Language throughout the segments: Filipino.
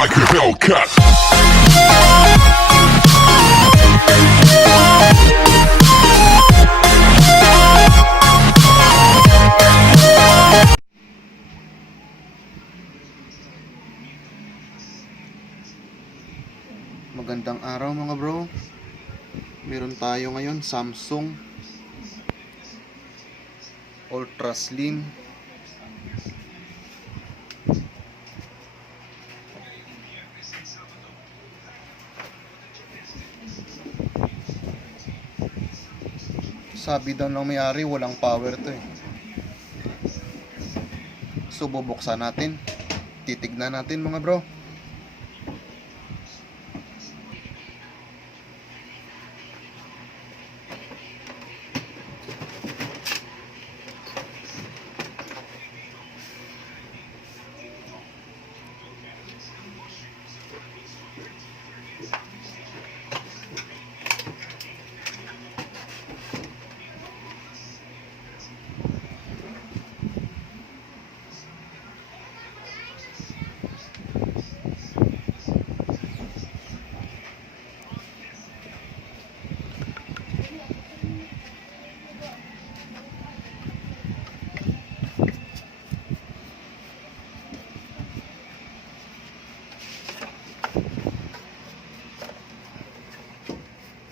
like a Hellcat. Magandang araw mga bro. Meron tayo ngayon Samsung Ultra Slim. Sabi daw ng may-ari walang power to eh. So bubuksan natin. Titignan natin mga bro.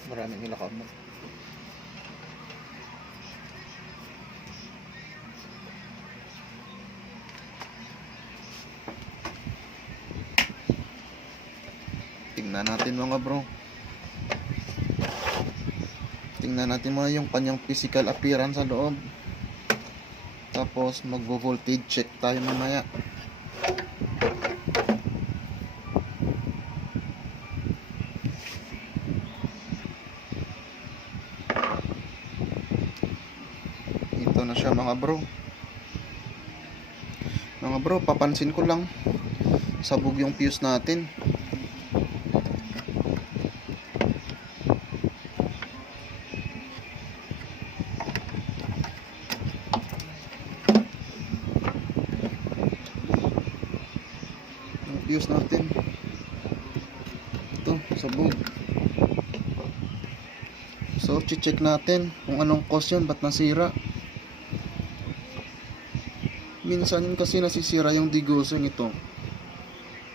Maraming ilakab mo. Tingnan natin mga bro. Tingnan natin muna yung kanyang physical appearance sa loob. Tapos magvo-voltage check tayo mamaya. Ito na siya mga bro. Mga bro, papansin ko lang sabog yung fuse natin. Yung fuse natin. Ito, sabog. So, check natin kung anong cause yun, ba't nasira. Minsan kasi nasisira yung digoseng ito.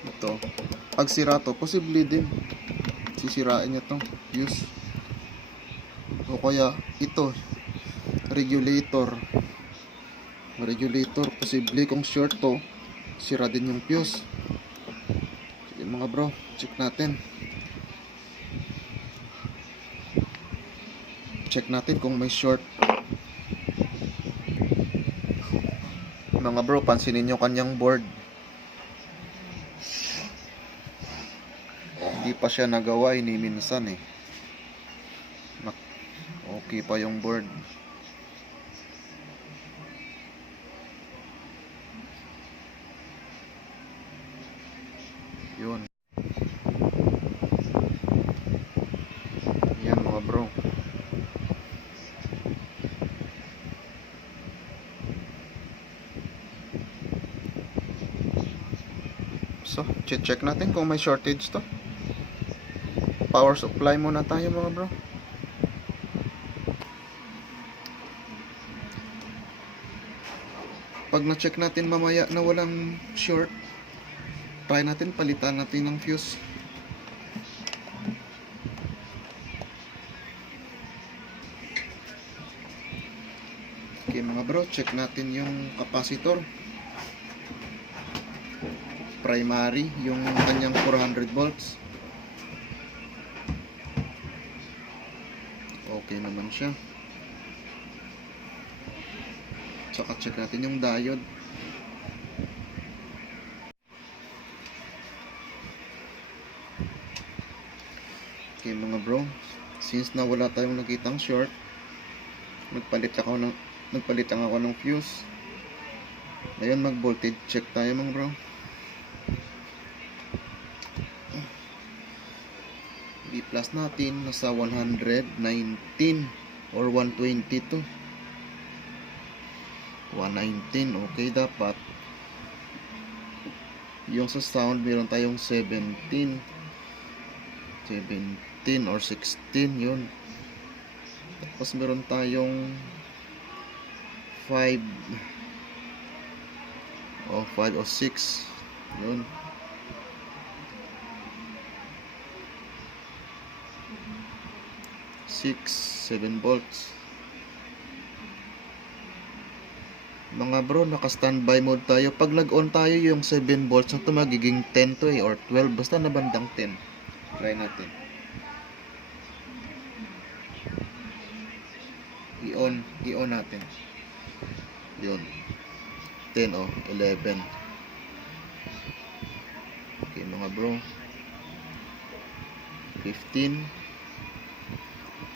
Ito. Pag sira to, posible din sisirain niya to fuse. O kaya ito, regulator. Regulator, posible kung short to, sira din yung fuse. Sige mga bro, check natin. Check natin kung may short. Mga bro, pansinin nyo kanyang board. Hindi pa siya nagawa ni minsan eh. Okay pa yung board. Yun. Yan mga bro. So, check natin kung may shortage to. Power supply muna tayo mga bro. Pag na-check natin mamaya na walang short, try natin, palitan natin ng fuse. Okay mga bro, check natin yung capacitor. Primary, yung kanyang 400 volts. Okay naman siya. Saka check natin yung diode. Okay mga bro, since na wala tayong nakitang short, nagpalit lang ako ng fuse. Ngayon mag voltage check tayo mga bro. B plus natin nasa 119 or 120 to 119. Okay, dapat Yung sa sound, meron tayong 17 or 16, yun. Tapos meron tayong 5 o 6, yun. Six, 7 volts. Mga bro, naka standby mode tayo. Pag nag-on tayo yung 7 volts, ito magiging 10 to or 12, basta na bandang 10. Try natin. I-on natin. Yun. 10 o 11. Okay mga bro. 15,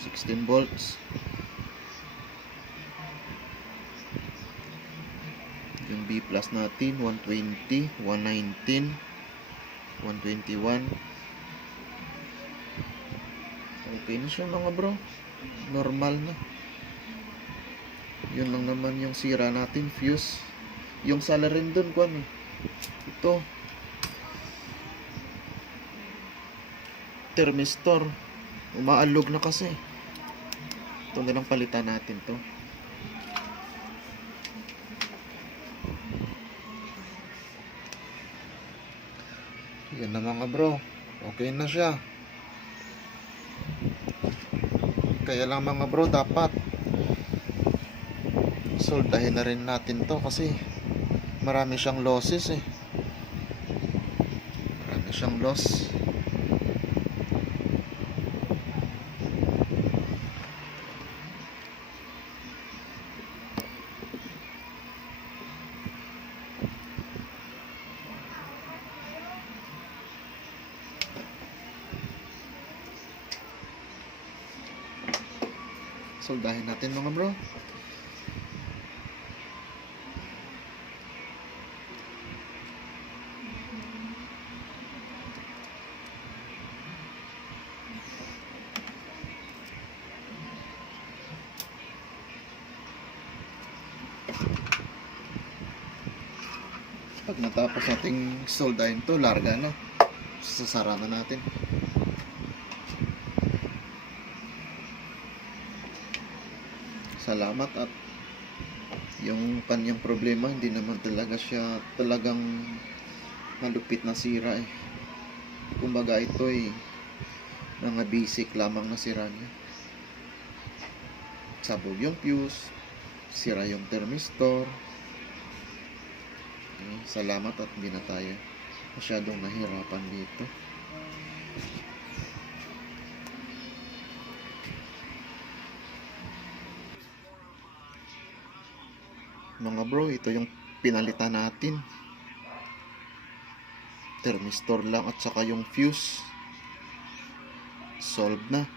16 volts. Yung B plus natin 120, 119, 121. Okay na siya mga bro. Normal na. Yun lang naman yung sira natin, fuse. Yung sala rin dun, kuwan eh. Ito. Thermistor. Umaalog na kasi. Ito nilang palitan natin to. Yan na mga bro. Okay na siya. Kaya lang mga bro, dapat soldahin na rin natin to kasi marami siyang losses eh. Marami siyang loss. Soldahin natin mga bro. Pag natapos nating soldahin to, larga na. Sasara na natin. Salamat at yung kanyang problema hindi naman talaga siya talagang malupit na sira eh. Kumbaga ito ay mga basic lamang na sira niya. Sabog yung fuse, sira yung thermistor. Salamat at hindi na tayo masyadong nahirapan dito. Mga bro, ito yung pinalitan natin. Thermistor lang at saka yung fuse. Solved na.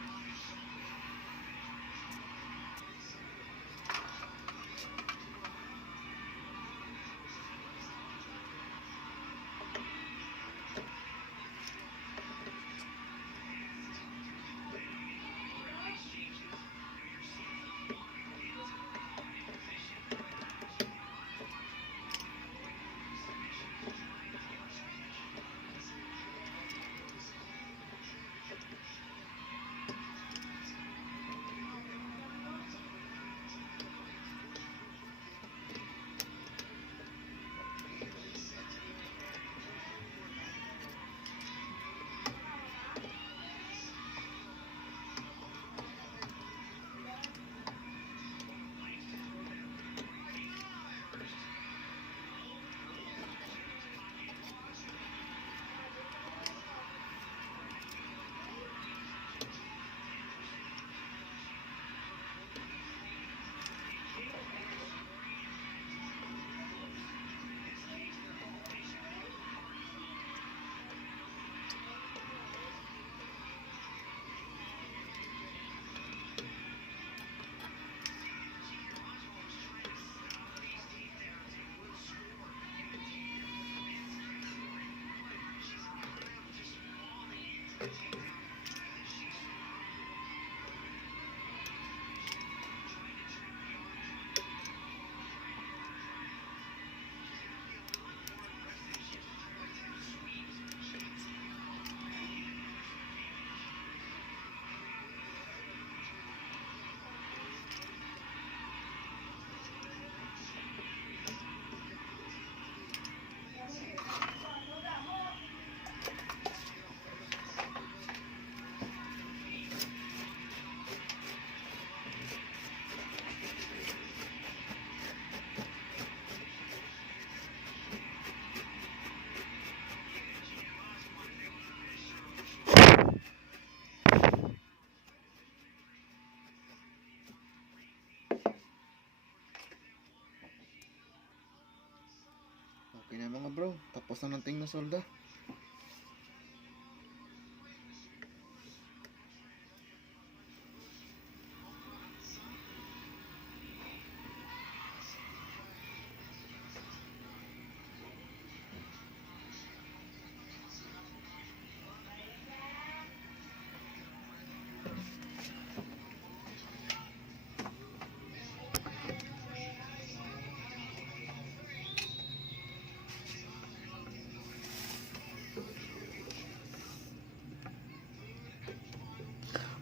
bro, tapos na nating nasolda.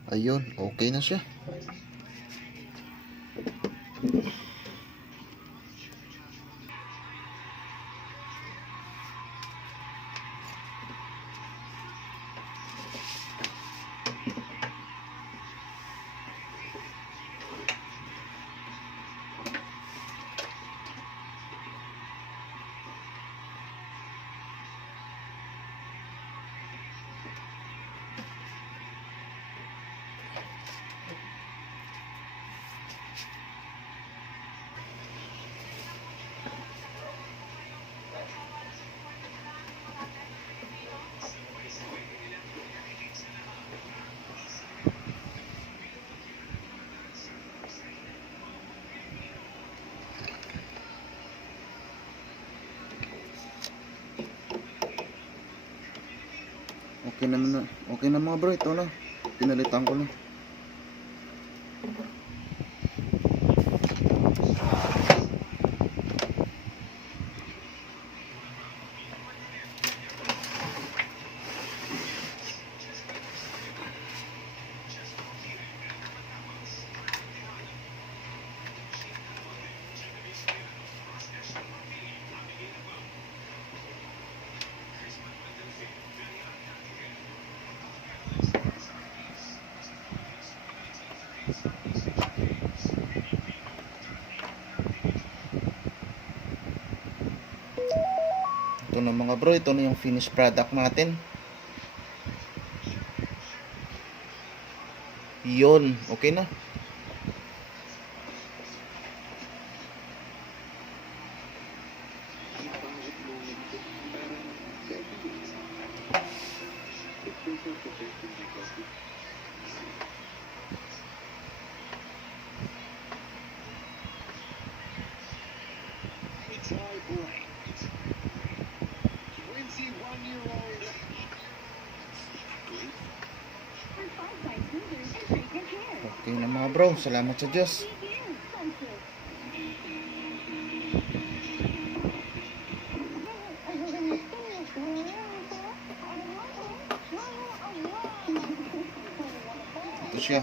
Ayun, okay na siya. Okay naman na. Okay na mga bro, ito na. Pinalitan ko na. Ito na mga bro, ito na yung finished product natin. Yun, okay na. It's all bright. 21-year-old. Okay na mga bro, salamat sa Diyos. Ito siya.